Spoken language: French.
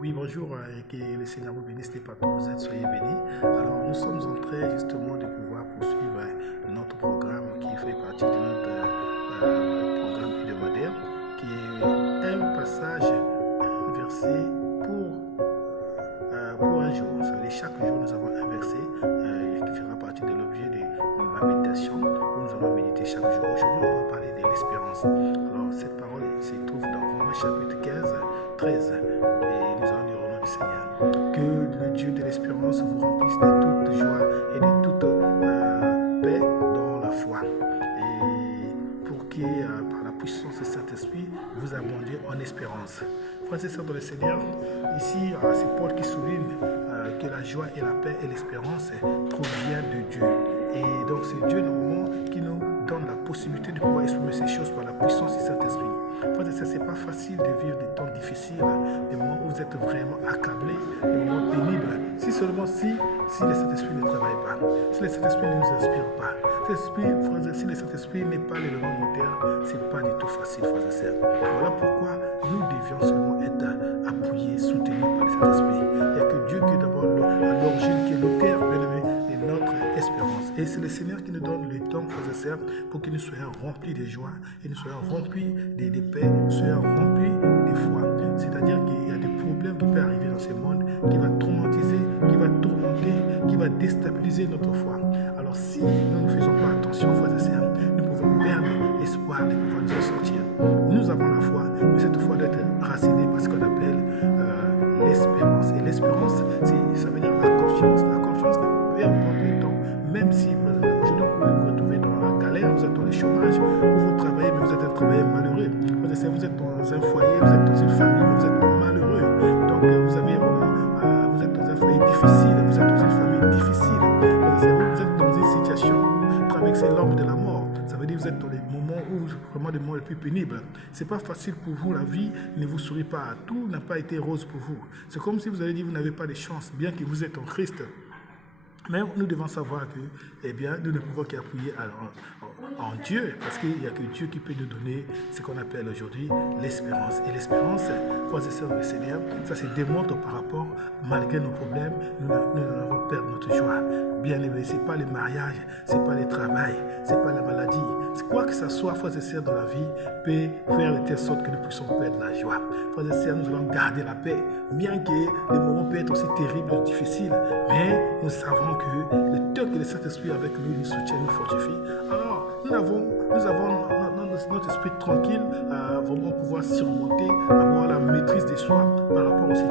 Oui, bonjour, et que le Seigneur vous bénisse, les partout vous êtes, soyez bénis. Alors, nous sommes en train justement de pouvoir poursuivre notre programme qui fait partie de notre programme hebdomadaire, qui est un passage, un verset pour un jour. Ça veut dire chaque jour, nous avons un verset qui fera partie de l'objet de ma méditation, où nous allons méditer chaque jour. Aujourd'hui, on va parler de l'espérance. Alors, cette parole se trouve dans Romains chapitre 15, 13. Et nous allons dire au nom du Seigneur. Que le Dieu de l'espérance vous remplisse de toute joie et de toute paix dans la foi. Et pour que par la puissance de Saint-Esprit, vous abondiez en espérance. Frères et sœurs dans le Seigneur, ici c'est Paul qui souligne que la joie et la paix et l'espérance proviennent de Dieu. Et donc c'est Dieu normalement qui nous donne la possibilité de pouvoir exprimer ces choses par la puissance du Saint-Esprit. Frères et sœurs, c'est pas facile de vivre des temps difficiles, des moments où vous êtes vraiment accablés, des moments pénibles. Si seulement si le Saint-Esprit ne travaille pas, si le Saint-Esprit ne nous inspire pas, si le Saint-Esprit n'est pas l'élément moteur, c'est pas du tout facile, frères et sœurs. Voilà pourquoi nous devions seulement être appuyés, soutenus par le Saint-Esprit. Il n'y a que Dieu qui est d'abord à l'origine, qui est l'auteur, bien-aimé, de notre espérance. Et c'est le Seigneur qui nous donne le temps, frères et sœurs, pour que nous soyons remplis de joie et nous soyons remplis de paix, nous soyons remplis de foi. C'est-à-dire qu'il y a des problèmes qui peuvent arriver dans ce monde qui va traumatiser, qui va tourmenter, qui va déstabiliser notre foi. Alors si nous ne faisons pas attention, frères et sœurs, nous pouvons perdre l'espoir de pouvoir nous en sortir. Nous avons la foi, mais cette foi doit être racinée par ce qu'on appelle l'espérance. Et l'espérance, ça veut dire la confiance. La confiance que peu importe le temps, même si aujourd'hui vous pouvez vous retrouver dans la galère, vous êtes dans le chômage, vous travaillez, mais vous êtes un travailleur malheureux. Vous êtes dans un foyer, vous êtes dans une famille, mais vous êtes malheureux. Donc vous êtes dans un foyer difficile, vous êtes dans une famille difficile. Vous êtes dans une situation où traverser l'ombre de la mort. Ça veut dire que vous êtes dans les moments où vraiment des moments les plus pénibles. C'est pas facile pour vous, la vie ne vous sourit pas. Tout n'a pas été rose pour vous. C'est comme si vous avez dit que vous n'avez pas de chance, bien que vous êtes en Christ. Mais nous devons savoir que, eh bien, nous ne pouvons qu'appuyer en Dieu, parce qu'il n'y a que Dieu qui peut nous donner ce qu'on appelle aujourd'hui l'espérance. Et l'espérance, frères et sœurs du Seigneur, ça se démontre par rapport, malgré nos problèmes, nous n'allons pas perdre notre joie. Bien aimé, ce n'est pas le mariage, ce n'est pas le travail, ce n'est pas la maladie. Quoi que ce soit, frères et sœurs, dans la vie, peut faire de telle sorte que nous puissions perdre la joie. Frères et sœurs, nous allons garder la paix, bien que les moments peuvent être aussi terribles et difficiles, mais nous savons que le temps que le Saint-Esprit avec nous nous soutient, nous fortifie. Alors, nous avons notre esprit tranquille, vraiment pouvoir surmonter, avoir la maîtrise de soi par rapport aux situations.